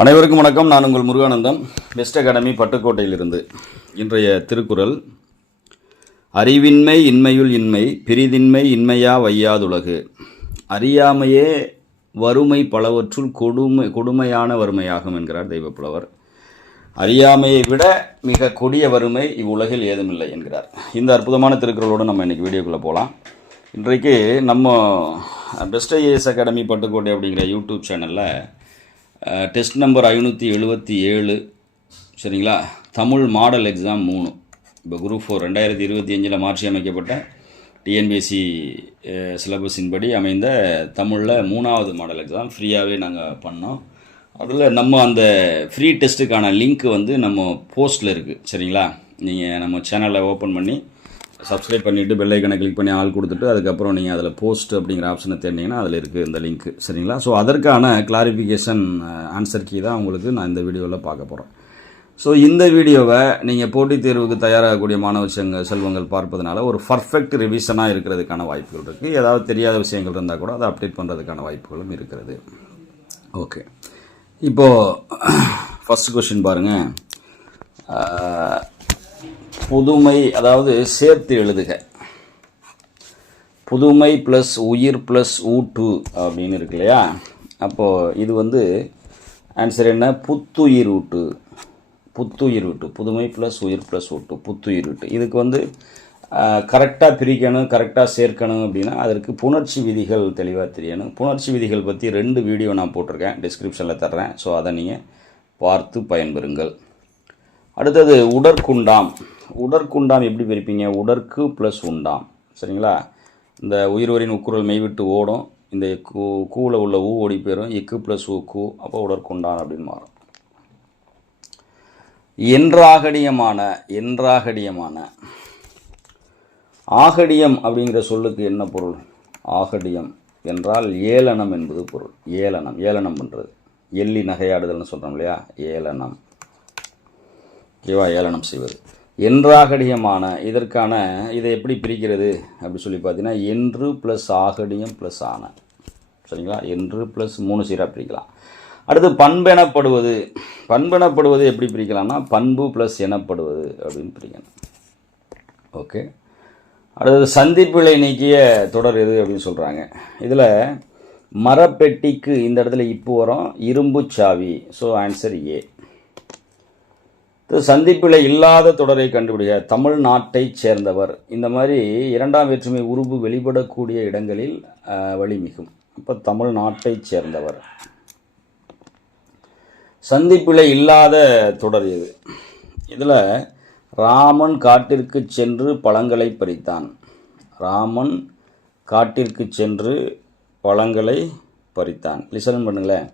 அனைவருக்கும் வணக்கம். நான் உங்கள் முருகானந்தம், பெஸ்ட் அகாடமி பட்டுக்கோட்டையிலிருந்து. இன்றைய திருக்குறள்: அறிவின்மை இன்மையுள் இன்மை, பிரிதின்மை இன்மையா வையாதுலகு. அறியாமையே வறுமை பலவற்றுள் கொடுமையான வறுமையாகும் என்கிறார் தெய்வப்புலவர். அறியாமையை விட மிக கொடிய வறுமை இவ்வுலகில் ஏதுமில்லை என்கிறார். இந்த அற்புதமான திருக்குறளோடு நம்ம இன்றைக்கி வீடியோக்குள்ளே போகலாம். இன்றைக்கு நம்ம பெஸ்ட் ஐஏஎஸ் அகாடமி பட்டுக்கோட்டை அப்படிங்கிற யூடியூப் சேனலில் டெஸ்ட் நம்பர் 577, சரிங்களா, தமிழ் மாடல் எக்ஸாம் 3, இப்போ குரூப் 4 2025 மாற்றி அமைக்கப்பட்ட டிஎன்பிஎஸ்சி சிலபஸின் படி அமைந்த தமிழில் 3வது மாடல் எக்ஸாம் ஃப்ரீயாகவே நாங்கள் பண்ணோம். அதில் நம்ம அந்த ஃப்ரீ டெஸ்ட்டுக்கான லிங்க் வந்து நம்ம போஸ்ட்டில் இருக்குது, சரிங்களா. நீங்கள் நம்ம சேனலை ஓப்பன் பண்ணி சப்ஸ்கிரைப் பண்ணிவிட்டு பெல் ஐக்கனை கிளிக் பண்ணி ஆள் கொடுத்துட்டு அதுக்கப்புறம் நீங்கள் அதில் போஸ்ட் அப்படிங்கிற ஆப்ஷனை தேடினீங்கன்னா அதில் இருக்குது இந்த லிங்க்கு, சரிங்களா. ஸோ அதற்கான கிளாரிஃபிகேஷன் ஆன்சர் கீ தான் உங்களுக்கு நான் இந்த வீடியோவில் பார்க்க போகிறேன். ஸோ இந்த வீடியோவை நீங்கள் போட்டித் தேர்வுக்கு தயாராகக்கூடிய மாணவ செல்வங்கள் பார்ப்பதனால ஒரு பர்ஃபெக்ட் ரிவிஷனாக இருக்கிறதுக்கான வாய்ப்புகள் இருக்குது. ஏதாவது தெரியாத விஷயங்கள் இருந்தால் கூட அதை அப்டேட் பண்ணுறதுக்கான வாய்ப்புகளும் இருக்கிறது. ஓகே, இப்போது ஃபஸ்ட் கொஸ்டின் பாருங்கள். புதுமை, அதாவது சேர்த்து எழுதுக. புதுமை ப்ளஸ் உயிர் ப்ளஸ் ஊட்டு அப்படின்னு இருக்கு இல்லையா. அப்போது இது வந்து ஆன்சர் என்ன? புத்துயிர் ஊட்டு. புத்துயிர் ஊட்டு, புதுமை ப்ளஸ் உயிர் ப்ளஸ் ஊட்டு, புத்துயிர் ஊட்டு. இதுக்கு வந்து கரெக்டாக பிரிக்கணும், கரெக்டாக சேர்க்கணும் அப்படின்னா அதற்கு புணர்ச்சி விதிகள் தெளிவாக தெரியணும். புணர்ச்சி விதிகள் பற்றி 2 வீடியோ நான் போட்டிருக்கேன், டிஸ்கிரிப்ஷனில் தர்றேன். ஸோ அதை நீங்கள் பார்த்து பயன்பெறுங்கள். அடுத்தது உடற்குண்டாம். உடற்குண்டாம் எப்படி பிரிப்பீங்க? உடற்கு ப்ளஸ் உண்டாம், சரிங்களா. இந்த உயிர்வரின் உக்குரல் மெய்விட்டு ஓடும், இந்த கூவில் உள்ள ஊ ஓடி போயிடும், இக்கு ப்ளஸ் ஊ கூ, அப்போ உடற்குண்டான் அப்படின்னு மாறும். என்றாகடியமான. என்றாகடியமான. ஆகடியம் அப்படிங்கிற சொல்லுக்கு என்ன பொருள்? ஆகடியம் என்றால் ஏளனம் என்பது பொருள். ஏளனம், ஏளனம் பண்ணுறது, எள்ளி நகையாடுதல்னு சொல்கிறோம் இல்லையா, ஏளனம். ஓகேவா, ஏளனம் செய்வது. என்றாகடியமான, இதற்கான இதை எப்படி பிரிக்கிறது அப்படி சொல்லி பார்த்தீங்கன்னா என்று ப்ளஸ் ஆகடியம் ப்ளஸ் ஆன, சரிங்களா. என்று ப்ளஸ் 3 சீராக பிரிக்கலாம். அடுத்து பண்பெனப்படுவது. பண்பெனப்படுவது எப்படி பிரிக்கலாம்னா பண்பு ப்ளஸ் எனப்படுவது அப்படின்னு பிரிக்கணும். ஓகே, அடுத்தது சந்திப்பிழை நீக்கிய தொடர் எது அப்படின்னு சொல்கிறாங்க. இதில் மரப்பெட்டிக்கு இந்த இடத்துல இப்போ வரும் இரும்பு சாவி. So answer A. சந்திப்பிழை இல்லாத தொடரை கண்டுபிடிக்க. தமிழ்நாட்டை சேர்ந்தவர். இந்த மாதிரி 2ஆம் வேற்றுமை உருபு வெளிப்படக்கூடிய இடங்களில் வழிமிகும். இப்போ தமிழ்நாட்டை சேர்ந்தவர். சந்திப்பிழை இல்லாத தொடர் எது? இதில் ராமன் காட்டிற்கு சென்று பழங்களை பறித்தான். ராமன் காட்டிற்கு சென்று பழங்களை பறித்தான். லிசன் பண்ணுங்களேன்.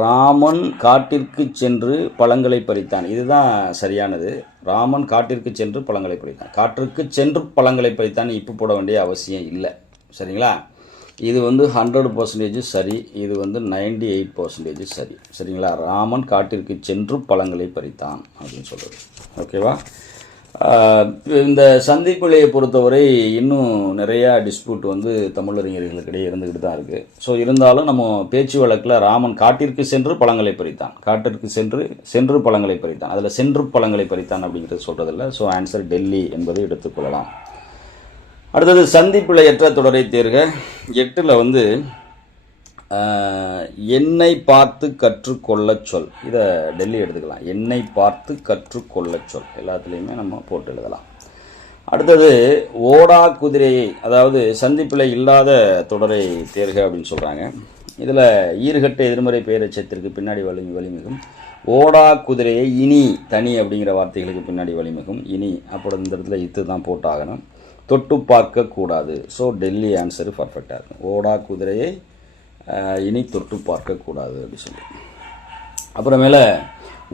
ராமன் காட்டிற்கு சென்று பழங்களை பறித்தான், இதுதான் சரியானது. ராமன் காட்டிற்கு சென்று பழங்களை பறித்தான். காட்டிற்கு சென்று பழங்களை பறித்தான் இப்போ போட வேண்டிய அவசியம் இல்லை, சரிங்களா. இது வந்து 100% சரி, இது வந்து 98% சரி, சரிங்களா. ராமன் காட்டிற்கு சென்று பழங்களை பறித்தான் அப்படின்னு சொல்கிறது. ஓகேவா. இந்த சந்திப்பிழையை பொறுத்தவரை இன்னும் நிறையா டிஸ்பியூட் வந்து தமிழறிஞர்களுக்கிடையே இருந்துக்கிட்டு தான் இருக்குது. ஸோ இருந்தாலும் நம்ம பேச்சு வழக்கில் ராமன் காட்டிற்கு சென்று பழங்களை பறித்தான், காட்டிற்கு சென்று பழங்களை பறித்தான், அதில் சென்று பழங்களை பறித்தான் அப்படிங்கிறது சொல்கிறதில்ல. ஸோ ஆன்சர் டெல்லி என்பதை எடுத்துக்கொள்ளலாம். அடுத்தது சந்திப்பிழையற்ற தொடரை தேர்க. 8ல் வந்து என்னை பார்த்து கற்றுக்கொள்ள சொல். இதை டெல்லி எடுத்துக்கலாம். என்னை பார்த்து கற்றுக்கொள்ள சொல் எல்லாத்துலேயுமே நம்ம போட்டு எழுதலாம். அடுத்தது ஓடா குதிரையை, அதாவது சந்திப்பிழை இல்லாத தொடரை தேர்க அப்படின்னு சொல்கிறாங்க. இதில் ஈறுகட்ட எதிர்மறை பெயரெச்சத்திற்கு பின்னாடி வழிமிகும். ஓடா குதிரையை இனி தனி அப்படிங்கிற வார்த்தைகளுக்கு பின்னாடி வழிமிகும். இனி அப்போ இந்த இடத்துல இத்து தான் போட்டாகணும். தொட்டு பார்க்கக்கூடாது. ஸோ டெல்லி ஆன்சரு பர்ஃபெக்டாக இருக்கும். ஓடா குதிரையை இனி தொட்டு பார்க்கக்கூடாது அப்படி சொல்லி. அப்புறமேல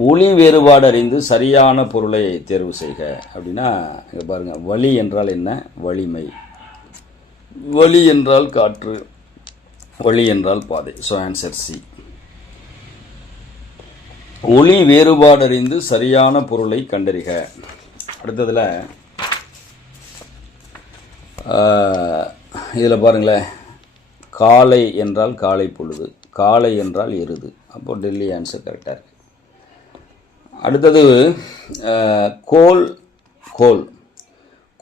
ஒளி வேறுபாடு அறிந்து சரியான பொருளை தேர்வு செய்க அப்படின்னா இங்கே பாருங்கள். வலி என்றால் என்ன? வலிமை. வலி என்றால் காற்று, வழி என்றால் பாதை. So answer C. ஒளி வேறுபாடு அறிந்து சரியான பொருளை கண்டறிக. அடுத்ததில் இதில் பாருங்களேன். காலை என்றால் காலை பொழுது, காலை என்றால் எருது. அப்போது டெல்லி ஆன்சர் கரெக்டாக இருக்குது. அடுத்தது கோல். கோல்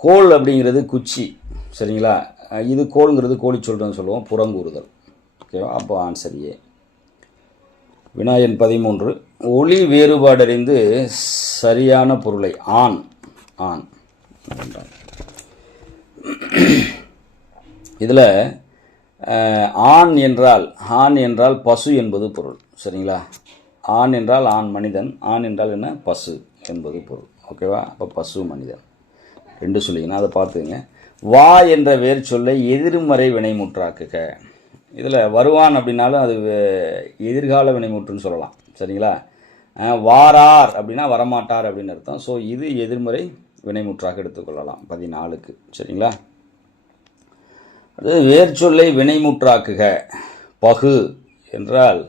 கோல் அப்படிங்கிறது குச்சி, சரிங்களா? இது கோளுங்கிறது கோழி சொல்கிறதுன்னு சொல்லுவோம், புறங்கூறுதல். ஓகேவா? அப்போ ஆன்சர் ஏ. வினாயன் 13. ஒளி வேறுபாடறிந்து சரியான பொருளை ஆண் ஆண் இதில் ஆண் என்றால் பசு என்பது பொருள், சரிங்களா? ஆண் என்றால் ஆண் மனிதன், ஆண் என்றால் என்ன? பசு என்பது பொருள். ஓகேவா? அப்போ பசு மனிதன் 2 சொல்லிங்கன்னா அதை பார்த்துங்க. வா என்ற வேர் சொல்லை எதிர்மறை வினைமுற்றாக்குக. இதில் வருவான் அப்படின்னாலும் அது எதிர்கால வினைமுற்றுன்னு சொல்லலாம், சரிங்களா? வாரார் அப்படின்னா வரமாட்டார் அப்படின்னு அர்த்தம். ஸோ இது எதிர்மறை வினைமுற்றாக எடுத்துக்கொள்ளலாம் 14க்கு, சரிங்களா? அது வேர் சொல்லை வினைமுற்றாக்குக. பகு என்றால்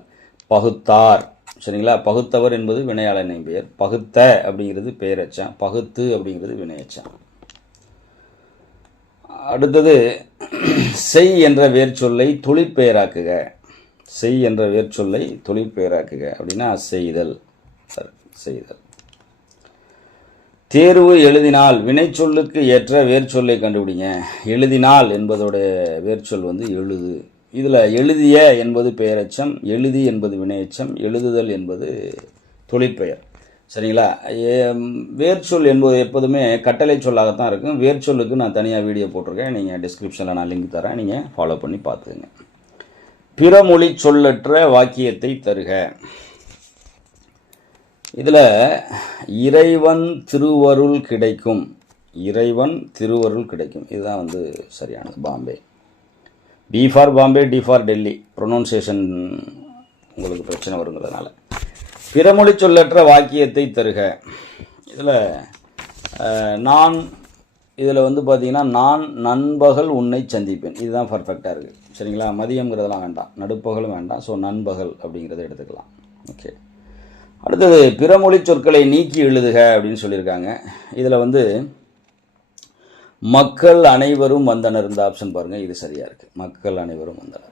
பகுத்தார், சரிங்களா? பகுத்தவர் என்பது வினையாளனை பெயர். பகுத்த அப்படிங்கிறது பெயரெச்சம், பகுத்து அப்படிங்கிறது வினையச்சம். அடுத்தது செய் என்ற வேர் சொல்லை தொழிற்பெயராக்குக. செய் என்ற வேர் சொல்லை தொழிற்பெயராக்குக அப்படின்னா செய்தல், செய்தல். தேர்வு எழுதினால் வினைச்சொல்லுக்கு ஏற்ற வேர் சொல்லை கண்டுபிடிங்க. எழுதினால் என்பதோடைய வேர் சொல் வந்து எழுது. இதில் எழுதிய என்பது பெயரெச்சம், எழுதி என்பது வினையச்சம், எழுதுதல் என்பது தொழிற்பெயர், சரிங்களா? வேர்ச்சொல் என்பது எப்போதுமே கட்டளை சொல்லாகத்தான் இருக்கும். வேர்ச்சொல்லுக்கு நான் தனியாக வீடியோ போட்டிருக்கேன், நீங்கள் டிஸ்கிரிப்ஷனில் நான் லிங்க் தரேன், நீங்கள் ஃபாலோ பண்ணி பார்த்துங்க. பிறமொழி சொல்லற்ற வாக்கியத்தை தருக. இதில் இறைவன் திருவருள் கிடைக்கும், இறைவன் திருவருள் கிடைக்கும், இதுதான் வந்து சரியானது. Bombay. B for Bombay, D for Delhi. Pronunciation உங்களுக்கு பிரச்சனை வருங்கிறதுனால. பிறமொழி சொல்லற்ற வாக்கியத்தை தருக. இதில் நான், இதில் வந்து பார்த்தீங்கன்னா நான் நண்பகல் உன்னை சந்திப்பேன், இதுதான் பர்ஃபெக்டாக இருக்குது, சரிங்களா? மதியங்கிறதெல்லாம் வேண்டாம், நடுப்பகலும் வேண்டாம். ஸோ நண்பகல் அப்படிங்கிறத எடுத்துக்கலாம். ஓகே. அடுத்தது பிறமொழி சொற்களை நீக்கி எழுதுக அப்படின்னு சொல்லியிருக்காங்க. இதில் வந்து மக்கள் அனைவரும் வந்தனர், இந்த ஆப்ஷன் பாருங்கள், இது சரியாக இருக்குது. மக்கள் அனைவரும் வந்தனர்.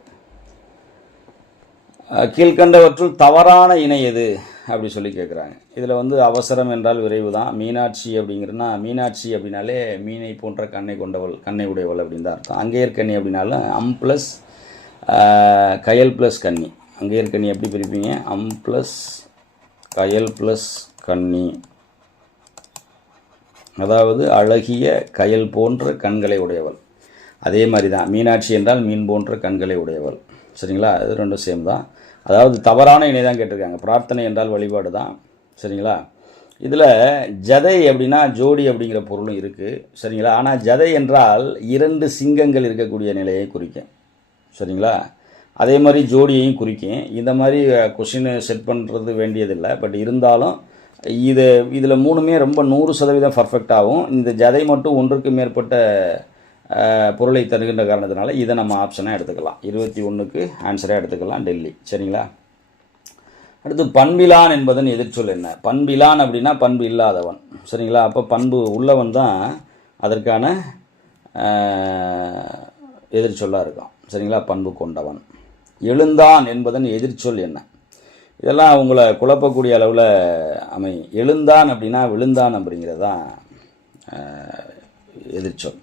கீழ்கண்டவற்றுள் தவறான இணை எது அப்படி சொல்லி கேட்குறாங்க. இதில் வந்து அவசரம் என்றால் விரைவு தான். மீனாட்சி அப்படிங்கிறதுனா, மீனாட்சி அப்படின்னாலே மீனை போன்ற கண்ணை கொண்டவள், கண்ணை உடையவள் அப்படின்னு தான் அர்த்தம். அங்கேயற்கண்ணி அப்படின்னாலும் அம் ப்ளஸ் கயல் ப்ளஸ் கன்னி. அங்கேயற்கண்ணி எப்படி பிரிப்பீங்க? அம் ப்ளஸ் கயல் ப்ளஸ் கன்னி, அதாவது அழகிய கயல் போன்ற கண்களை உடையவள். அதே மாதிரி தான் மீனாட்சி என்றால் மீன் போன்ற கண்களை உடையவள், சரிங்களா? அது ரெண்டும் சேம் தான். அதாவது தவறான இணை தான் கேட்டிருக்காங்க. பிரார்த்தனை என்றால் வழிபாடு தான், சரிங்களா? இதில் ஜதை அப்படின்னா ஜோடி அப்படிங்கிற பொருளும் இருக்குது, சரிங்களா? ஆனால் ஜதை என்றால் 2 சிங்கங்கள் இருக்கக்கூடிய நிலையை குறிக்கும், சரிங்களா? அதே மாதிரி ஜோடியையும் குறிக்கும். இந்த மாதிரி கொஷின் செட் பண்ணுறது வேண்டியதில்லை. பட் இருந்தாலும் இதில் 3மே ரொம்ப 100% பர்ஃபெக்டாகவும், இந்த ஜதை மட்டும் ஒன்றுக்கு மேற்பட்ட பொருளை தருகின்ற காரணத்தினால இதை நம்ம ஆப்ஷனாக எடுத்துக்கலாம். 21க்கு ஆன்சராக எடுத்துக்கலாம், டெல்லி, சரிங்களா? அடுத்து பண்பிலான் என்பதன் எதிர்ச்சொல் என்ன? பண்பிலான் அப்படின்னா பண்பு இல்லாதவன், சரிங்களா? அப்போ பண்பு உள்ளவன் தான் அதற்கான எதிர்ச்சொல்லாக இருக்கும், சரிங்களா? பண்பு கொண்டவன். எழுந்தான் என்பதன் எதிர்ச்சொல் என்ன? இதெல்லாம் உங்களை குழப்பக்கூடிய அளவில் அமை. எழுந்தான் அப்படின்னா விழுந்தான் அப்படிங்கிறது தான் எதிர்ச்சொல்.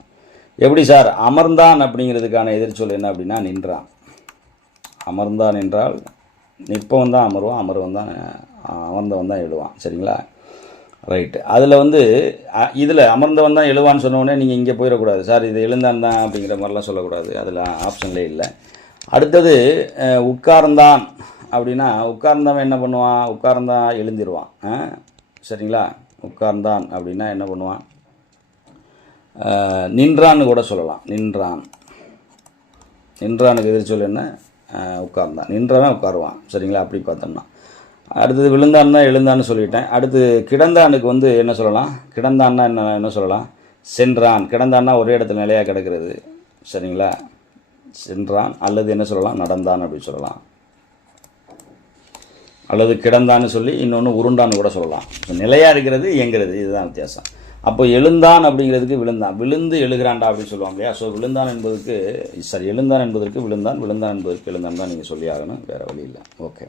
எப்படி சார்? அமர்ந்தான் அப்படிங்கிறதுக்கான எதிர்ச்சொல் என்ன அப்படின்னா நின்றான். அமர்ந்தான் என்றால் நிற்பவன் தான் அமர்வான், அமர்ந்தவன் தான் எழுவான், சரிங்களா? ரைட்டு. அதில் வந்து இதில் அமர்ந்தவன் தான் எழுவான்னு சொன்னோடனே நீங்கள் இங்கே போயிடக்கூடாது சார், இது எழுந்தான் தான் அப்படிங்கிற மாதிரிலாம் சொல்லக்கூடாது, அதில் ஆப்ஷன்லேயே இல்லை. அடுத்தது உட்கார்ந்தான் அப்படின்னா உட்கார்ந்தவன் என்ன பண்ணுவான்? உட்கார்ந்தான் எழுந்திருவான், சரிங்களா? உட்கார்ந்தான் அப்படின்னா என்ன பண்ணுவான்? நின்றான்னு கூட சொல்லலாம். நின்றான், நின்றானுக்கு எதிர்ச்சொல் என்ன? உட்கார்ந்தான். நின்றவன் உட்காருவான், சரிங்களா? அப்படி பார்த்தோம்னா. அடுத்தது விழுந்தான் தான் எழுந்தான்னு சொல்லிட்டேன். அடுத்து கிடந்தானுக்கு வந்து என்ன சொல்லலாம்? கிடந்தான்னா என்ன சொல்லலாம்? சென்றான். கிடந்தான்னா ஒரே இடத்துல நிலையாக கிடக்கிறது, சரிங்களா? சென்றான். அல்லது என்ன சொல்லலாம்? நடந்தான் அப்படி சொல்லலாம். அல்லது கிடந்தான்னு சொல்லி இன்னொன்று உருண்டான்னு கூட சொல்லலாம். நிலையாக இருக்கிறது இயங்கிறது, இதுதான் வித்தியாசம். அப்போ எழுந்தான் அப்படிங்கிறதுக்கு விழுந்தான், விழுந்து எழுகிறான்டா அப்படின்னு சொல்லுவாங்க இல்லையா? ஸோ விழுந்தான் என்பதற்கு எழுந்தான் என்பதற்கு விழுந்தான், விழுந்தான் என்பதற்கு எழுந்தான் தான் நீங்கள் சொல்லி ஆகணும், வேறு வழி இல்லை. ஓகே.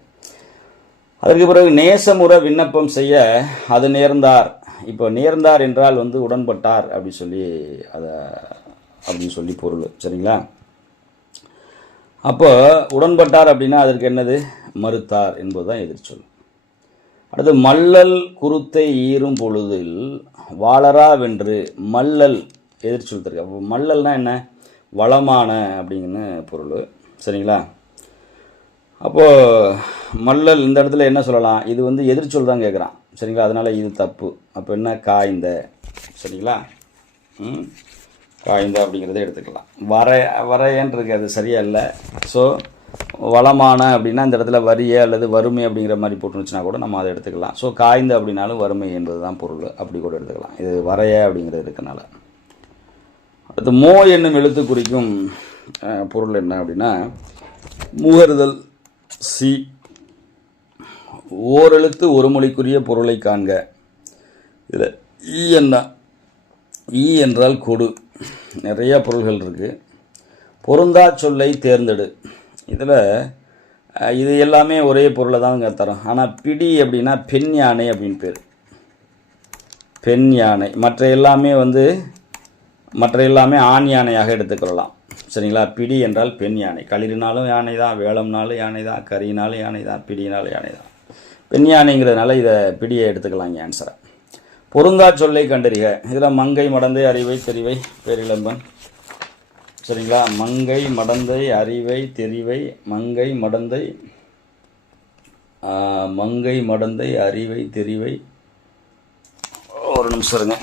அதற்கு பிறகு நேசமுற விண்ணப்பம் செய்ய அது நேர்ந்தார். இப்போ நேர்ந்தார் என்றால் வந்து உடன்பட்டார் அப்படின்னு சொல்லி பொருள். சரிங்களா? அப்போ உடன்பட்டார் அப்படின்னா அதற்கு என்னது? மறுத்தார் என்பதுதான் எதிர்ச்சொல். அடுத்து மல்லல் குருத்தை ஈரும் பொழுதில் வாளரா வென்று மல்லல் எதிர்ச்சொல் தருக்கு. அப்போ மல்லல்னா என்ன? வளமான அப்படிங்கன்னு பொருள். சரிங்களா? அப்போது மல்லல் இந்த இடத்துல என்ன சொல்லலாம்? இது வந்து எதிர்ச்சொல் தான் கேட்குறான். சரிங்களா? அதனால் இது தப்பு. அப்போ என்ன? காய்ந்த. சரிங்களா? காய்ந்த அப்படிங்கிறத எடுத்துக்கலாம். வரையன்றிருக்கு, அது சரியா இல்லை. ஸோ வளமான அப்படின்னா இந்த இடத்துல வரிய அல்லது வறுமை அப்படிங்கிற மாதிரி போட்டுருந்துச்சுன்னா கூட நம்ம அதை எடுத்துக்கலாம். ஸோ காய்ந்த அப்படின்னாலும் வறுமை என்பது தான் பொருள், அப்படி கூட எடுத்துக்கலாம். இது வரைய அப்படிங்கிறது இருக்கனால. அடுத்து மோ என்னும் எழுத்து குறிக்கும் பொருள் என்ன அப்படின்னா முகர்தல். சி ஓரெழுத்து ஒரு மொழிக்குரிய பொருளை காண்க. இதில் ஈ என்ன? ஈ என்றால் கொடு. நிறைய பொருள்கள் இருக்குது. பொருந்தா சொல்லை தேர்ந்தெடு. இதில் இது எல்லாமே ஒரே பொருளை தாங்க தரோம். ஆனால் பிடி அப்படின்னா பெண் யானை அப்படின்னு பேர். பெண் யானை. மற்ற எல்லாமே ஆண் யானையாக எடுத்துக்கொள்ளலாம். சரிங்களா? பிடி என்றால் பெண் யானை. களிரினாலும் யானை தான், வேளம்னாலும் யானை தான், கரியினாலும் யானை தான், பிடினாலும் யானை தான். பெண் யானைங்கிறதுனால இதை பிடியை எடுத்துக்கலாம் இங்கே ஆன்சரை. பொருந்தா சொல்லை கண்டறிக. இதில் மங்கை மடந்தை அறிவை தெரிவை பேரிளம்பன். சரிங்களா? மங்கை மடந்தை அறிவை தெரிவை. மங்கை மடந்தை அறிவை தெரிவை. ஒரு நிமிஷம் இருங்க.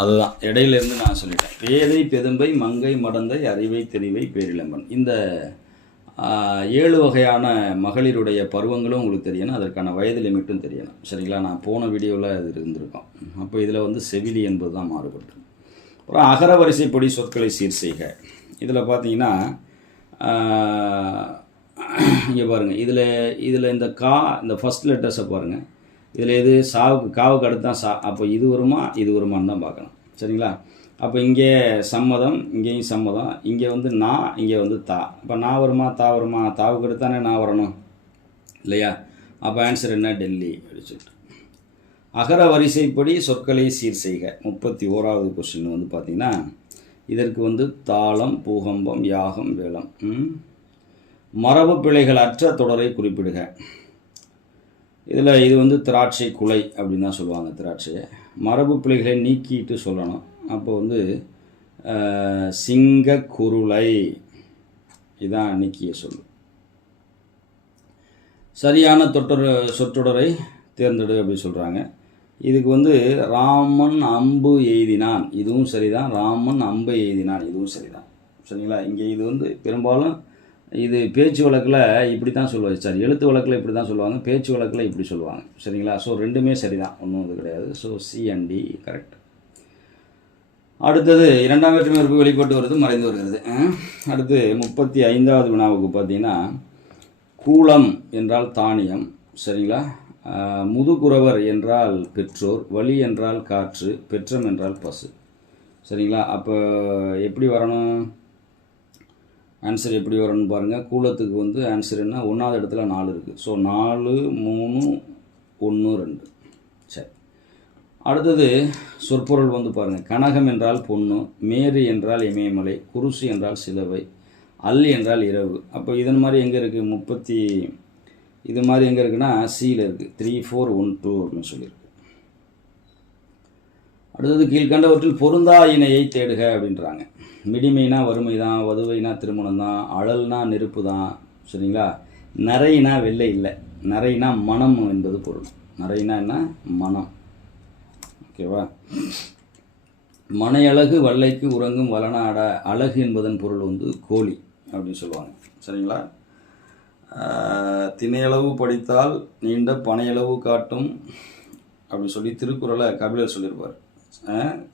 அதுதான் இடையிலேருந்து நான் சொல்லிட்டேன். பேதை பெதும்பை மங்கை மடந்தை அறிவை தெரிவை பேரிளம்பன். இந்த 7 வகையான மகளிருடைய பருவங்களும் உங்களுக்கு தெரியணும். அதற்கான வயது லிமிட்டும் தெரியணும். சரிங்களா? நான் போன வீடியோவில் அது இருந்திருக்கோம். அப்போ இதில் வந்து செவிலி என்பது தான் மாறுபட்டு. அப்புறம் அகர வரிசைப்படி சொற்களை சீர் செய்க. இதில் பார்த்தீங்கன்னா இங்கே பாருங்கள். இதில் இந்த இந்த ஃபஸ்ட் லெட்டர்ஸை பாருங்கள். இதில் எது? காவுக்கு அடுத்து தான் சா. அப்போ இது வருமானு தான் பார்க்கணும். சரிங்களா? அப்போ இங்கே சம்மதம், இங்கேயும் சம்மதம். இங்கே வந்து நா, இங்கே வந்து தா. அப்போ நான் வருமா தா வருமா? தாவுக்கு எடுத்தானே நான் வரணும் இல்லையா? அப்போ ஆன்சர் என்ன? டெல்லி அப்படின்னு சொல்லிட்டு. அகர வரிசைப்படி சொற்களை சீர் செய்க. 31வது கொஸ்டின் வந்து பார்த்தீங்கன்னா இதற்கு வந்து தாளம், பூகம்பம், யாகம், வேளம். மரபு பிழைகள் அற்ற தொடரை குறிப்பிடுக. இதில் இது வந்து திராட்சை குலை அப்படின்னு தான் சொல்லுவாங்க. திராட்சையை மரபு பிழைகளை நீக்கிட்டு சொல்லணும். அப்போ வந்து சிங்க குருளை இதான் நீக்கிய சொல். சரியான சொற்றொடரை தேர்ந்தெடு அப்படின்னு சொல்கிறாங்க. இதுக்கு வந்து ராமன் அம்பு எய்தினான், இதுவும் சரிதான். ராமன் அம்பை எய்தினான், இதுவும் சரிதான். சரிங்களா? இங்கே இது வந்து பெரும்பாலும் இது பேச்சு வழக்கில் இப்படி தான் சொல்லுவாங்க. சரி, எழுத்து வழக்கில் இப்படி தான் சொல்லுவாங்க, பேச்சு வழக்கில் இப்படி சொல்லுவாங்க. சரிங்களா? ஸோ ரெண்டுமே சரிதான், ஒன்றும் இது கிடையாது. So C and D correct. அடுத்தது 2ஆம் வேற்றுமை உறுப்பு வெளிப்பட்டு வருது, மறைந்து வருகிறது. அடுத்து 35வது வினாவுக்கு பார்த்தீங்கன்னா கூலம் என்றால் தானியம். சரிங்களா? முதுகுறவர் என்றால் பெற்றோர், வலி என்றால் காற்று, பெற்றம் என்றால் பசு. சரிங்களா? அப்போ எப்படி வரணும்? ஆன்சர் எப்படி வரணும்னு பாருங்கள். கூலத்துக்கு வந்து ஆன்சர் என்ன? 1வது இடத்துல 4 இருக்குது. ஸோ 4, 3, 1, 2. சரி, அடுத்தது சொற்பொருள் வந்து பாருங்கள். கனகம் என்றால் பொண்ணு, மேரு என்றால் இமயமலை, குருசு என்றால் சிலவை, அல்லி என்றால் இரவு. அப்போ இதன் மாதிரி எங்கே இருக்குது? இது மாதிரி எங்கே இருக்குன்னா சியில் இருக்குது. 3, 4, 1, 2 அப்படின்னு சொல்லியிருக்கு. அடுத்தது கீழ்கண்டவற்றில் பொருந்தா இணையை தேடுக அப்படின்றாங்க. மிடிமைனா வறுமை தான், வதுவைனா திருமணம் தான், அழல்னா நெருப்பு தான். சரிங்களா? நரைனா வெள்ளை இல்லை, நரைனா மனம் என்பது பொருள். நரைனா என்ன? மனம். ஓகேவா? மனையழகு வல்லைக்கு உறங்கும் வளநாட. அழகு என்பதன் பொருள் வந்து கோழி அப்படின்னு சொல்லுவாங்க. சரிங்களா? திணையளவு படித்தால் நீண்ட பனையளவு காட்டும் அப்படின்னு சொல்லி திருக்குறளை கபிலர் சொல்லியிருப்பார்.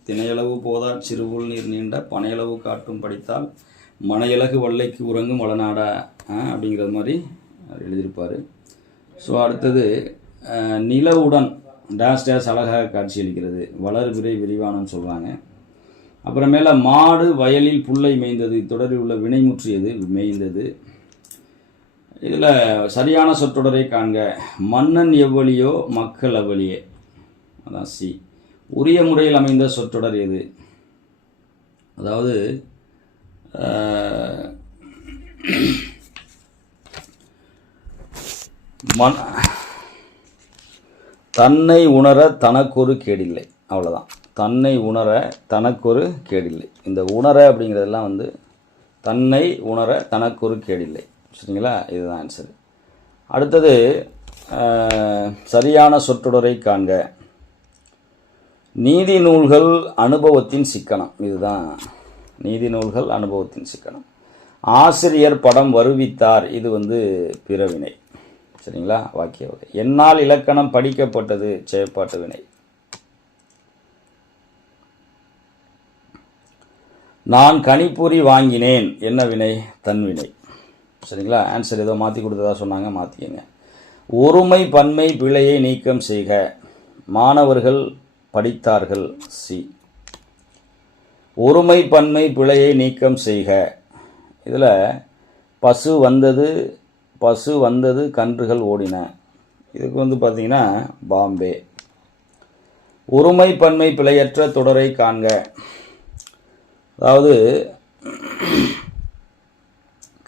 திணையளவு போதா சிறுபுல் நீர் நீண்ட பனையளவு காட்டும் படித்தால் மனையழகு வல்லைக்கு உறங்கும் வளநாடா அப்படிங்கிற மாதிரி எழுதியிருப்பார். ஸோ அடுத்தது நிலவுடன் டேஸ் டேஸ் அழகாக காட்சியளிக்கிறது, வளர்பிறை விரிவானம் சொல்கிறாங்க. அப்புறமேல மாடு வயலில் புல்லை மேய்ந்தது, தொடரில் உள்ள வினைமுற்றியது மேய்ந்தது. இதில் சரியான சொற்றொடரை காண்க. மன்னன் எவ்வளியோ மக்கள் அவ்வளியே, அதான் சி. உரிய முறையில் அமைந்த சொற்றொடர் எது? அதாவது தன்னை உணர தனக்கொரு கேடில்லை, அவ்வளோதான். தன்னை உணர தனக்கொரு கேடில்லை. இந்த உணர அப்படிங்கிறதெல்லாம் வந்து தன்னை உணர தனக்கொரு கேடில்லை, சரிங்களா? இதுதான் ஆன்சர். அடுத்தது சரியான சொற்றொடரை காண்க. நீதி நூல்கள் அனுபவத்தின் சிக்கனம், இதுதான் நீதி நூல்கள் அனுபவத்தின் சிக்கனம். ஆசிரியர் படம் வருவித்தார், இது வந்து பிறவினை, சரிங்களா? வாக்கிய வகை. என்னால் இலக்கணம் படிக்கப்பட்டது, செயற்பாட்டு வினை. நான் கணிப்பொறி வாங்கினேன், என்ன வினை? தன்வினை, சரிங்களா? ஆன்சர் ஏதோ மாற்றி கொடுத்ததா சொன்னாங்க, மாற்றிக்கங்க. ஒருமை பன்மை பிழையை நீக்கம் செய்க. மாணவர்கள் படித்தார்கள், சி. ஒருமை பன்மை பிழையை நீக்கம் செய்க. இதில் பசு வந்தது கன்றுகள் ஓடின, இதுக்கு வந்து பார்த்தீங்கன்னா பாம்பே. ஒருமை பன்மை பிழையற்ற தொடரை காண்க. அதாவது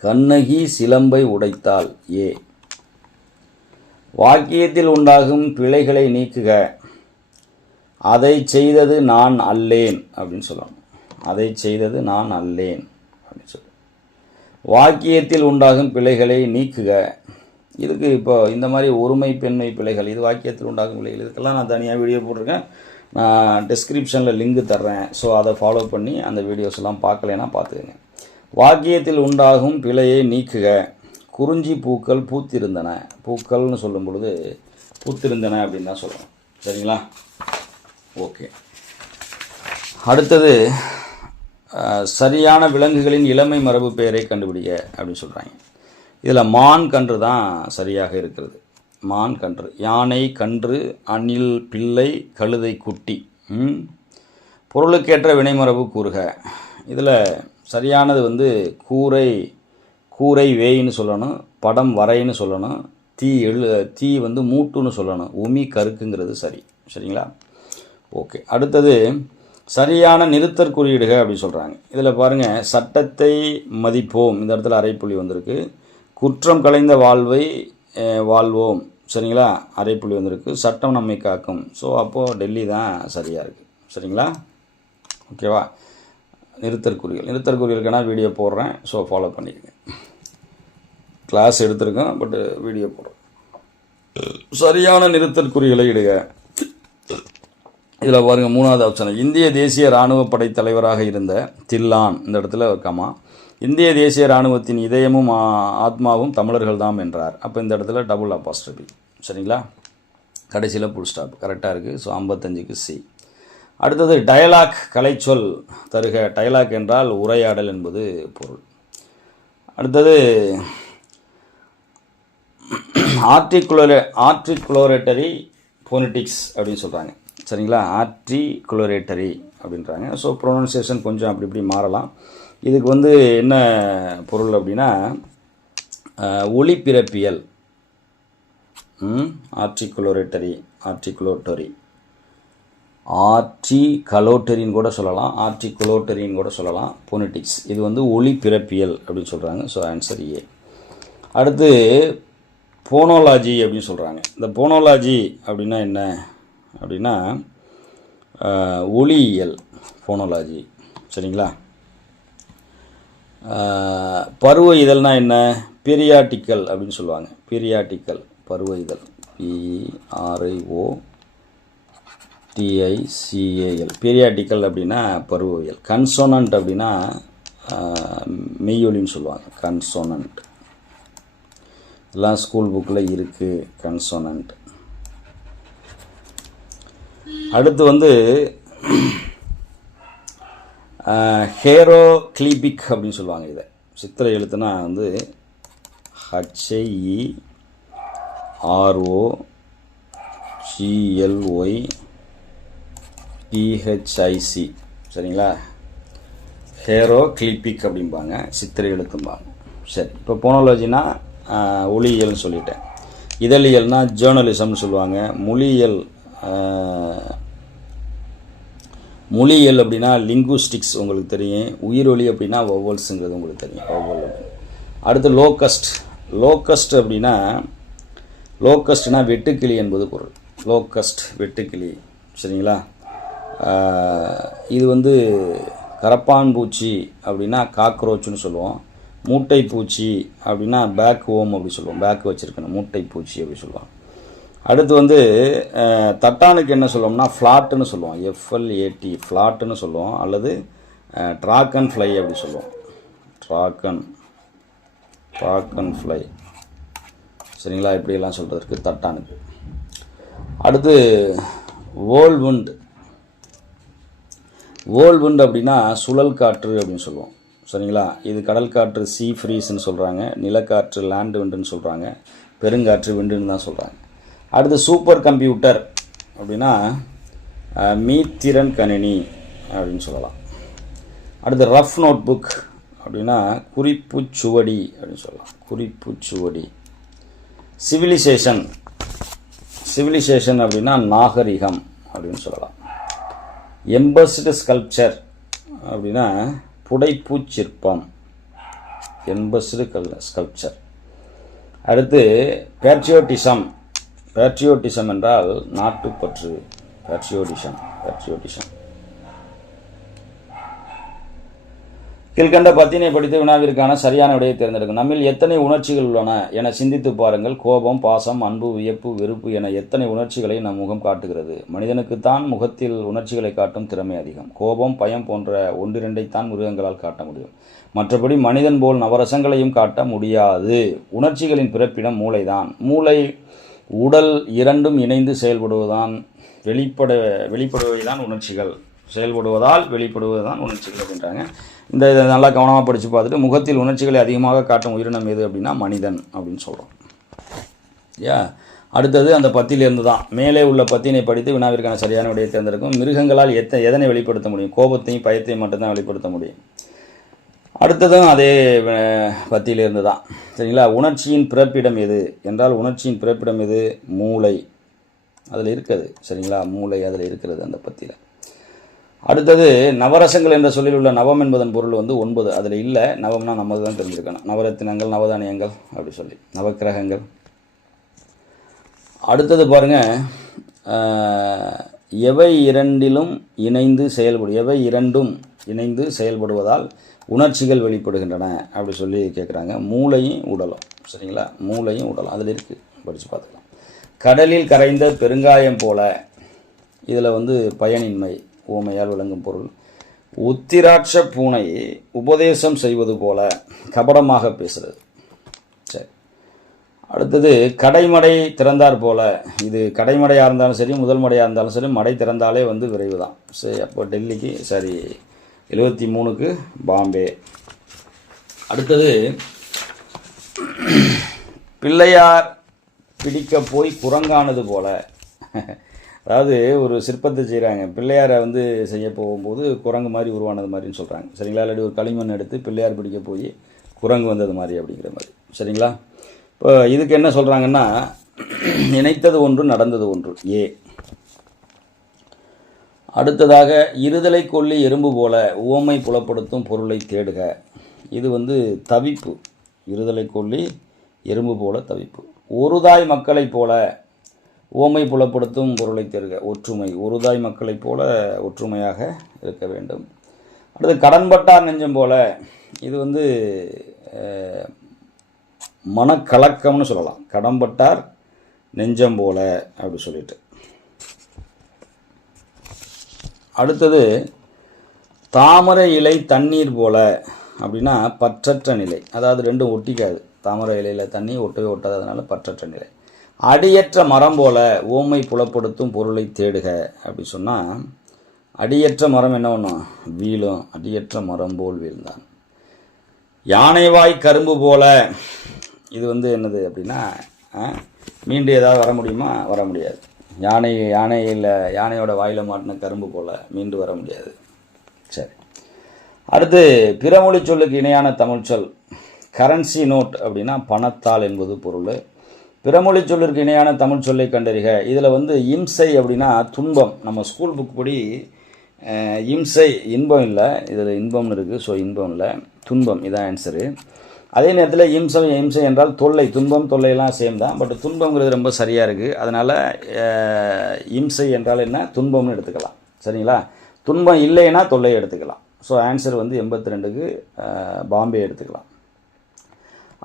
கண்ணகி சிலம்பை உடைத்தாள், ஏ. வாக்கியத்தில் உண்டாகும் பிழைகளை நீக்குக. அதை செய்தது நான் அல்லேன் அப்படின்னு சொல்லணும். அதை செய்தது நான் அல்லேன் அப்படின்னு சொல்லணும். வாக்கியத்தில் உண்டாகும் பிழைகளை நீக்குக. இதுக்கு இப்போ இந்த மாதிரி ஒருமை பெண்மை பிழைகள், இது வாக்கியத்தில் உண்டாகும் பிழைகள், இதுக்கெல்லாம் நான் தனியாக வீடியோ போட்டிருக்கேன். நான் டிஸ்கிரிப்ஷனில் லிங்க் தர்றேன். ஸோ அதை ஃபாலோ பண்ணி அந்த வீடியோஸ் எல்லாம் பார்க்கலைன்னா பார்த்துக்கங்க. வாக்கியத்தில் உண்டாகும் பிழையை நீக்குக. குறிஞ்சி பூக்கள் பூத்திருந்தன, பூக்கள்னு சொல்லும் பொழுது பூத்திருந்தன அப்படின்னு தான் சொல்லணும், சரிங்களா? ஓகே. அடுத்தது சரியான விலங்குகளின் இளமை மரபு பெயரை கண்டுபிடிக்க அப்படின்னு சொல்கிறாங்க. இதில் மான் கன்று தான் சரியாக இருக்கிறது. மான் கன்று, யானை கன்று, அணில் பிள்ளை, கழுதை குட்டி. பொருளுக்கேற்ற வினைமரபு கூறுக. இதில் சரியானது வந்து கூரை வேயின்னு சொல்லணும், படம் வரைன்னு சொல்லணும், தீ வந்து மூட்டுன்னு சொல்லணும், உமி கருக்குங்கிறது சரி, சரிங்களா? ஓகே. அடுத்தது சரியான நிறுத்தற் குறியீடுக அப்படின்னு சொல்கிறாங்க. இதில் பாருங்கள், சட்டத்தை மதிப்போம், இந்த இடத்துல அரைப்புள்ளி வந்திருக்கு. குற்றம் கலைந்த வாழ்வோம், சரிங்களா? அரைப்புள்ளி வந்திருக்கு. சட்டம் நம்மை காக்கும், ஸோ அப்போது டெல்லி தான் சரியாக இருக்குது, சரிங்களா? ஓகேவா? நிறுத்தற்குறிகளுக்கான வீடியோ போடுறேன், ஸோ ஃபாலோ பண்ணிக்கங்க. கிளாஸ் எடுத்திருக்கேன், பட் வீடியோ போடுறேன். சரியான நிறுத்தற்குறிகளை இடுக. இதில் பாருங்கள், மூணாவது ஆப்ஷன். இந்திய தேசிய இராணுவ படை தலைவராக இருந்த தில்லான், இந்த இடத்துல இருக்காமா. இந்திய தேசிய இராணுவத்தின் இதயமும் ஆத்மாவும் தமிழர்கள் தான் என்றார். அப்போ இந்த இடத்துல டபுள் அப்பாஸ்ட்ரபி, சரிங்களா? கடைசியில் புல் ஸ்டாப், கரெக்டாக இருக்குது. ஸோ 55க்கு சி. அடுத்தது டயலாக், கலைச்சொல் தருக. டயலாக் என்றால் உரையாடல் என்பது பொருள். அடுத்தது ஆர்டிகுலரேட்டரி ஃபோனடிக்ஸ் அப்படின்னு சொல்கிறாங்க, சரிங்களா? ஆர்டிகுலரேட்டரி அப்படின்றாங்க. ஸோ ப்ரொனன்சியேஷன் கொஞ்சம் அப்படி இப்படி மாறலாம். இதுக்கு வந்து என்ன பொருள் அப்படின்னா ஒளிப்பிறப்பியல். ஆர்டிகுலோட்டரின்னு கூட சொல்லலாம், ஆர்டிகுலோட்டரின்னு கூட சொல்லலாம். பொனிட்டிக்ஸ், இது வந்து ஒளிப்பிறப்பியல் அப்படின்னு சொல்கிறாங்க. So answer A. அடுத்து போனோலாஜி அப்படின்னு சொல்கிறாங்க. இந்த போனோலாஜி அப்படின்னா என்ன அப்படின்னா ஒளியியல், போனோலாஜி, சரிங்களா? பருவ இதழ்னால் என்ன? பீரியாட்டிக்கல் அப்படின்னு சொல்லுவாங்க. பீரியாட்டிக்கல், பருவ இதழ், PROTICAL. பீரியாட்டிக்கல் அப்படின்னா பருவவியல். கன்சோனன்ட் அப்படின்னா மெய்யொலின்னு சொல்லுவாங்க. கன்சோனன்ட் எல்லாம் ஸ்கூல் புக்கில் இருக்குது, கன்சோனன்ட். அடுத்து வந்து ஹேரோக்ளிபிக் அப்படின்னு சொல்லுவாங்க. இதை சித்திரை எழுத்துனா வந்து HIEROGLYPH GLYPHIC, சரிங்களா? ஹேரோக்ளிபிக் அப்படிம்பாங்க, சித்திரை எழுத்தும்பாங்க. சரி, இப்போ போனோலஜினா ஒளியியல்னு சொல்லிட்டேன். இதழியல்னா ஜேர்னலிசம்னு சொல்லுவாங்க. மொழியியல் அப்படின்னா லிங்குஸ்டிக்ஸ் உங்களுக்கு தெரியும். உயிரொலி அப்படின்னா வவல்ஸுங்கிறது உங்களுக்கு தெரியும். வவல். அடுத்து லோக்கஸ்ட் அப்படின்னா லோக்கஸ்ட்னா வெட்டுக்கிளி என்பது பொருள். லோக்கஸ்ட் வெட்டுக்கிளி, சரிங்களா? இது வந்து கரப்பான் பூச்சி அப்படின்னா காக்ரோச்சுன்னு சொல்லுவோம். மூட்டை பூச்சி அப்படின்னா பேக் ஓம் அப்படி சொல்லுவோம். பேக் வச்சுருக்கணும், மூட்டை பூச்சி அப்படி சொல்லுவோம். அடுத்து வந்து தட்டானுக்கு என்ன சொல்லுவோம்னா ஃப்ளாட்டுன்னு சொல்லுவோம். FLAT, ஃப்ளாட்டுன்னு சொல்லுவோம். அல்லது ட்ராக் அண்ட் ஃப்ளை அப்படி சொல்லுவோம். ட்ராக் அண்ட் ஃப்ளை, சரிங்களா? இப்படியெல்லாம் சொல்கிறதுக்கு தட்டானுக்கு. அடுத்து வோல்வுண்ட் அப்படின்னா சுழல் காற்று அப்படின்னு சொல்லுவோம், சரிங்களா? இது கடல் காற்று சீ ஃப்ரீஸ்ன்னு சொல்கிறாங்க. நிலக்காற்று லேண்ட் விண்டுன்னு சொல்கிறாங்க. பெருங்காற்று விண்டுன்னு தான் சொல்கிறாங்க. அடுத்து சூப்பர் கம்ப்யூட்டர் அப்படின்னா மீத்திறன் கணினி அப்படின்னு சொல்லலாம். அடுத்து ரஃப் நோட் புக் அப்படின்னா குறிப்புச்சுவடி அப்படின்னு சொல்லலாம். குறிப்புச்சுவடி. சிவிலைசேஷன் அப்படின்னா நாகரிகம் அப்படின்னு சொல்லலாம். எம்பஸ்டு ஸ்கல்ப்சர் அப்படின்னா புடைப்புச் சிற்பம். எம்பஸ்டு ஸ்கல்ப்சர். அடுத்து பேட்ரியோட்டிசம் என்றால் நாட்டுப்பற்று. பேட்ரியோட்டிசம். கீழ்கண்ட பத்தினை படித்து வினாவிற்கான சரியான விடையை தேர்ந்தெடுக்கும். நம்மில் எத்தனை உணர்ச்சிகள் உள்ளன என சிந்தித்து பாருங்கள். கோபம், பாசம், அன்பு, வியப்பு, வெறுப்பு என எத்தனை உணர்ச்சிகளை நம் முகம் காட்டுகிறது? மனிதனுக்குத்தான் முகத்தில் உணர்ச்சிகளை காட்டும் திறமை அதிகம். கோபம், பயம் போன்ற ஒன்றிரண்டைத்தான் மிருகங்களால் காட்ட முடியும். மற்றபடி மனிதன் போல் நவரசங்களையும் காட்ட முடியாது. உணர்ச்சிகளின் பிறப்பிடம் மூளைதான். மூளை, உடல் இரண்டும் இணைந்து செயல்படுவதுதான் வெளிப்படுவதுதான் உணர்ச்சிகள். செயல்படுவதால் வெளிப்படுவதுதான் உணர்ச்சிகள் அப்படின்றாங்க. இதை நல்லா கவனமாக படித்து பார்த்துட்டு முகத்தில் உணர்ச்சிகளை அதிகமாக காட்டும் உயிரினம் எது அப்படின்னா மனிதன் அப்படின்னு சொல்கிறோம். அடுத்தது அந்த பத்தியிலிருந்து தான். மேலே உள்ள பத்தினை படித்து வினாவிற்கான சரியான விடையை தேர்ந்தெடுக்கும். மிருகங்களால் எதனை வெளிப்படுத்த முடியும்? கோபத்தையும் பயத்தையும் மட்டும்தான் வெளிப்படுத்த முடியும். அடுத்ததும் அதே பத்தியிலிருந்து தான், சரிங்களா? உணர்ச்சியின் பிறப்பிடம் எது என்றால் உணர்ச்சியின் பிறப்பிடம் எது? மூளை. அதில் இருக்குது, சரிங்களா? மூளை அதில் இருக்கிறது அந்த பத்தியில். அடுத்தது நவரசங்கள் என்ற சொல்லில் உள்ள நவம் என்பதன் பொருள் வந்து 9. அதில் இல்லை. நவம்னா நம்ம தான் தெரிஞ்சிருக்கணும். நவரத்தினங்கள், நவதானியங்கள் அப்படி சொல்லி, நவக்கிரகங்கள். அடுத்தது பாருங்க, எவை இரண்டும் இணைந்து செயல்படுவதால் உணர்ச்சிகள் வெளிப்படுகின்றன அப்படி சொல்லி கேட்குறாங்க. மூளையும் உடலும், சரிங்களா? மூளையும் உடலும் அதில் இருக்குது, படித்து பார்த்துக்கலாம். கடலில் கரைந்த பெருங்காயம் போல, இதில் வந்து பயனின்மை ஊமையால் விளங்கும் பொருள். உத்திராட்ச பூனை உபதேசம் செய்வது போல கபடமாக பேசுறது. சரி, அடுத்தது கடைமடை திறந்தார் போல. இது கடைமடையாக இருந்தாலும் சரி, முதல் மடையாக இருந்தாலும் சரி, மடை திறந்தாலே வந்து விரைவு தான். சரி, அப்போ டெல்லிக்கு 73க்கு பாம்பே. அடுத்தது பிள்ளையார் பிடிக்க போய் குரங்கானது போல. அதாவது ஒரு சிற்பத்தை செய்கிறாங்க, பிள்ளையாரை வந்து செய்ய போகும்போது குரங்கு மாதிரி உருவானது மாதிரின்னு சொல்கிறாங்க, சரிங்களா? இல்லாட்டி ஒரு களிமண் எடுத்து பிள்ளையார் பிடிக்க போய் குரங்கு வந்தது மாதிரி அப்படிங்கிற மாதிரி, சரிங்களா? இப்போ இதுக்கு என்ன சொல்கிறாங்கன்னா, நினைத்தது ஒன்று நடந்தது ஒன்று. அடுத்ததாக இருதலை கொல்லி எறும்பு போல உவமை புலப்படுத்தும் பொருளை தேடுக. இது வந்து தவிப்பு. இருதலை கொல்லி எறும்பு போல தவிப்பு. ஒருதாய் மக்களைப் போல உவமை புலப்படுத்தும் பொருளை தேடுக. ஒற்றுமை. ஒருதாய் மக்களைப் போல ஒற்றுமையாக இருக்க வேண்டும். அடுத்து கடன்பட்டார் நெஞ்சம் போல. இது வந்து மனக்கலக்கம்னு சொல்லலாம். கடன்பட்டார் நெஞ்சம் போல அப்படி சொல்லிட்டு. அடுத்தது தாமரை இலை தண்ணீர் போல அப்படின்னா பற்றற்ற நிலை. அதாவது ரெண்டும் ஒட்டிக்காது. தாமரை இலையில் தண்ணி ஒட்டவே ஒட்டாது, அதனால பற்றற்ற நிலை. அடியற்ற மரம் போல ஓமை புலப்படுத்தும் பொருளை தேடுக அப்படி சொன்னால், அடியற்ற மரம் என்ன பண்ணும்? வீழும். அடியற்ற மரம் போல் வீழ்ந்தான். யானைவாய் கரும்பு போல. இது வந்து என்னது அப்படின்னா, மீண்டும் ஏதாவது வர முடியுமா? வர முடியாது. யானையோட வாயில் மாட்டின கரும்பு போல் மீண்டு வர முடியாது. சரி, அடுத்து பிறமொழி சொல்லுக்கு இணையான தமிழ் சொல் கரன்சி நோட் அப்படின்னா பணத்தால் என்பது பொருள். பிறமொழி சொல்லிற்கு இணையான தமிழ் சொல்லை கண்டறிக. இதில் இம்சை அப்படின்னா துன்பம். நம்ம ஸ்கூல் புக் படி இம்சை இன்பம் இல்லை, இதில் இன்பம்னு இருக்குது. ஸோ இன்பம் இல்லை, துன்பம், இதான் ஆன்சரு. அதே நேரத்தில் இம்சை என்றால் தொல்லை, துன்பம் தொல்லையெல்லாம் சேம் தான். பட் துன்பங்கிறது ரொம்ப சரியாக இருக்குது. அதனால் இம்சை என்றால் என்ன, துன்பம்னு எடுத்துக்கலாம். சரிங்களா? துன்பம் இல்லைன்னா தொல்லை எடுத்துக்கலாம். ஸோ ஆன்சர் 82க்கு பாம்பே எடுத்துக்கலாம்.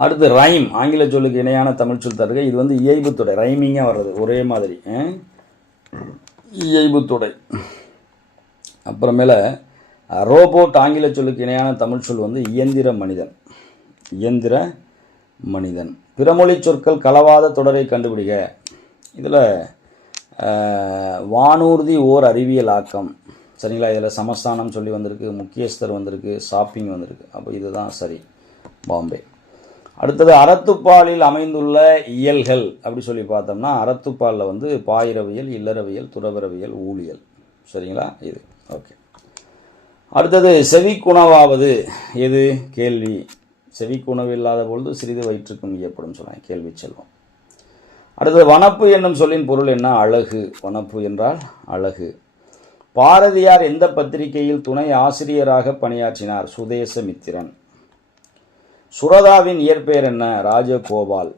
அடுத்து ரைம், ஆங்கில சொல்லுக்கு இணையான தமிழ் சொல் தருக. இது இயைபுத்தொடை, ரைமிங்காக வர்றது ஒரே மாதிரி, இயைபுத்தொடை. அப்புறமேல ரோபோட், ஆங்கில சொல்லுக்கு இணையான தமிழ் சொல் இயந்திர மனிதன், இயந்திர மனிதன். பிறமொழி சொற்கள் கலவாத தொடரை கண்டுபிடிக்க. இதில் வானூர்தி ஓர் அறிவியல் ஆக்கம். சரிங்களா? இதில் சமஸ்தானம் சொல்லி வந்திருக்கு, முக்கியஸ்தர் வந்திருக்கு, ஷாப்பிங் வந்திருக்கு. அப்போ இதுதான் சரி, பாம்பே. அடுத்தது அறத்துப்பாலில் அமைந்துள்ள இயல்கள் அப்படி சொல்லி பார்த்தோம்னா அறத்துப்பாலில் பாயிரவியல், இல்லறவியல், துறவரவியல், ஊழியல். சரிங்களா? இது ஓகே. அடுத்தது செவிக்குணவாவது எது? கேள்வி. செவிக்குணவு இல்லாத பொழுது சிறிது வயிற்றுக்கும் ஏற்படும் சொல்லுவாங்க, கேள்வி செல்வம். அடுத்தது வனப்பு என்னும் சொல்லின் பொருள் என்ன? அழகு. வனப்பு என்றால் அழகு. பாரதியார் எந்த பத்திரிகையில் துணை ஆசிரியராக பணியாற்றினார்? சுதேசமித்திரன். சுரதாவின் இயற்பெயர் என்ன? ராஜகோபால்.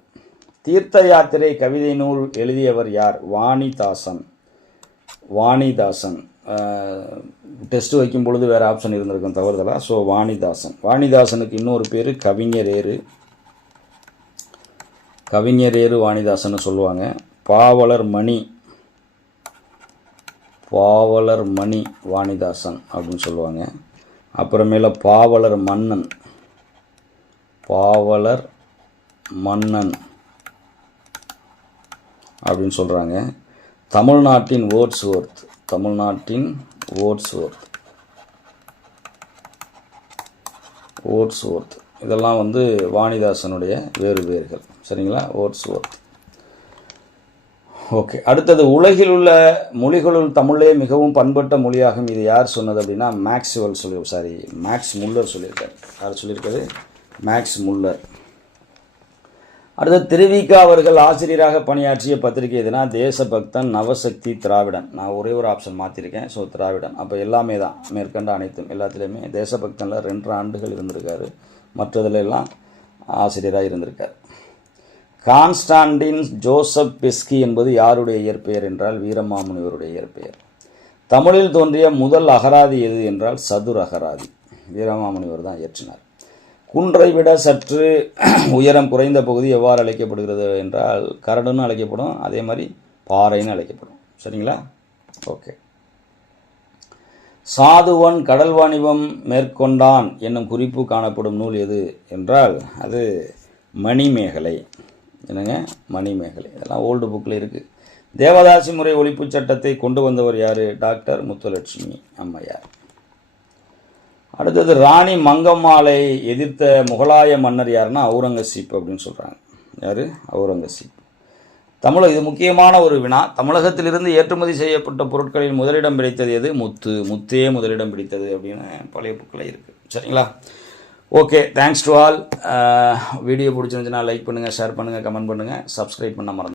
தீர்த்த யாத்திரை கவிதை நூல் எழுதியவர் யார்? வாணிதாசன். வாணிதாசன். டெஸ்ட் வைக்கும் பொழுது வேறு ஆப்ஷன் இருந்திருக்கும் தவறுதலா. ஸோ வாணிதாசன். வாணிதாசனுக்கு இன்னொரு பேர் கவிஞரேறு. கவிஞரேறு வாணிதாசன் சொல்லுவாங்க. பாவலர் மணி, பாவலர் மணி வாணிதாசன் அப்படின்னு சொல்லுவாங்க. அப்புறமேல பாவலர் மன்னன், பாவலர் மன்னன் அப்படின்னு சொல்கிறாங்க. தமிழ்நாட்டின் வேர்ட்ஸ்வொர்த், தமிழ்நாட்டின் வேர்ட்ஸ்வொர்த். இதெல்லாம் வாணிதாசனுடைய வேறு பேர்கள். சரிங்களா? வேர்ட்ஸ்வொர்த். ஓகே. அடுத்தது உலகில் உள்ள மொழிகளுள் தமிழே மிகவும் பண்பட்ட மொழியாகும். இது யார் சொன்னது அப்படின்னா மேக்ஸ் முல்லர் சொல்லியிருக்காரு. யார் சொல்லியிருக்காரு? Maths Muller. அடுத்து திருவிக்கா அவர்கள் ஆசிரியராக பணியாற்றிய பத்திரிகை எதுனா தேசபக்தன், நவசக்தி, திராவிடன். நான் ஒரே ஒரு ஆப்ஷன் மாற்றிருக்கேன். ஸோ திராவிடன். அப்போ எல்லாமே தான், மேற்கண்ட அனைத்தும் எல்லாத்துலேயுமே. தேசபக்தனில் 2 ஆண்டுகள் இருந்திருக்காரு, மற்றதுல எல்லாம் ஆசிரியராக இருந்திருக்கார். கான்ஸ்டாண்டின் ஜோசப் பெஸ்கி என்பது யாருடைய இயற்பெயர் என்றால் வீரமாமுனிவருடைய இயற்பெயர். தமிழில் தோன்றிய முதல் அகராதி எது என்றால் சதுர் அகராதி. வீரமாமுனிவர் தான் இயற்றினார். குன்றை விட சற்று உயரம் குறைந்த பகுதி எவ்வாறு அழைக்கப்படுகிறது என்றால் கரடுன்னு அழைக்கப்படும், அதே மாதிரி பாறைன்னு அழைக்கப்படும். சரிங்களா? ஓகே. சாதுவன் கடல் வாணிபம் மேற்கொண்டான் என்னும் குறிப்பு காணப்படும் நூல் எது என்றால் அது மணிமேகலை. என்னங்க? மணிமேகலை. இதெல்லாம் ஓல்டு புக்கில் இருக்குது. தேவதாசி முறை ஒழிப்பு சட்டத்தை கொண்டு வந்தவர் யார்? டாக்டர் முத்துலட்சுமி அம்மையார். அடுத்தது ராணி மங்கம்மாளை எதிர்த்த முகலாய மன்னர் யாருன்னா அவுரங்கசீப் அப்படின்னு சொல்கிறாங்க. யார்? அவுரங்கசீப். இது முக்கியமான ஒரு வினா. தமிழகத்திலிருந்து ஏற்றுமதி செய்யப்பட்ட பொருட்களில் முதலிடம் பிடித்தது எது? முத்தே முதலிடம் பிடித்தது அப்படின்னு பழைய புக்கில் இருக்குது. சரிங்களா? Okay, thanks to all. Video பிடிச்சிருந்துச்சுன்னா லைக் பண்ணுங்கள், ஷேர் பண்ணுங்கள், கமெண்ட் பண்ணுங்கள், சப்ஸ்கிரைப் பண்ண மறந்து